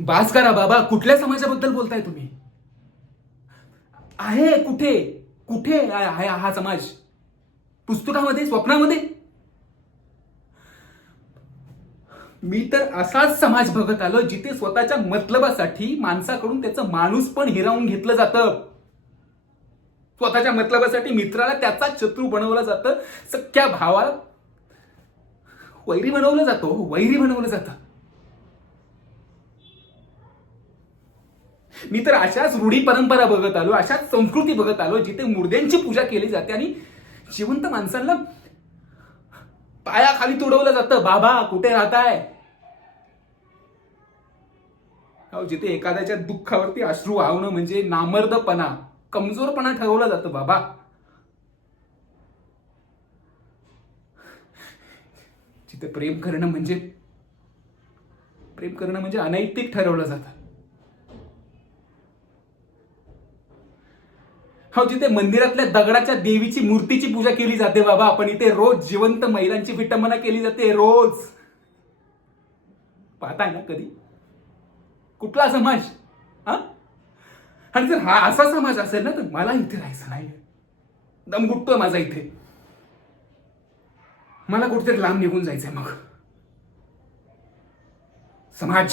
बास करा बाबा. कुठल्या समाजाबद्दल बोलताय तुम्ही? आहे कुठे? कुठे आहे हा समाज? पुस्तकामध्ये, स्वप्नामध्ये? मी तर असाच समाज बघत आलो जिथे स्वतःच्या मतलबासाठी माणसाकडून त्याचं माणूस पण हिरावून घेतलं जातं. स्वतःच्या मतलबासाठी मित्राला त्याचा शत्रू बनवलं जातं. सख्या भावाला वैरी बनवलं जातं. वैरी बनवलं जातं. मी तर अशाच रूढी परंपरा बघत आलो, अशाच संस्कृती बघत आलो जिथे मुर्द्यांची पूजा केली जाते आणि जिवंत माणसांना पायाखाली तुडवलं जातं. बाबा कुठे राहताय? जिथे एखाद्याच्या दुःखावरती अश्रू वाहणं म्हणजे नामर्दपणा, कमजोरपणा ठरवलं जातं बाबा. जिथे प्रेम करणं म्हणजे अनैतिक ठरवलं जातं. जिथे मंदिरातल्या दगडाच्या देवीची मूर्तीची पूजा केली जाते बाबा, पण इथे रोज जिवंत महिलांची विटंबना केली जाते. रोज पाहताय ना कधी? कुठला समाज? हा? आणि जर हा असा समाज असेल ना तर मला इथे राहायचं नाही. दम गुटतोय माझा इथे. मला कुठेतरी लांब निघून जायचंय. मग समाज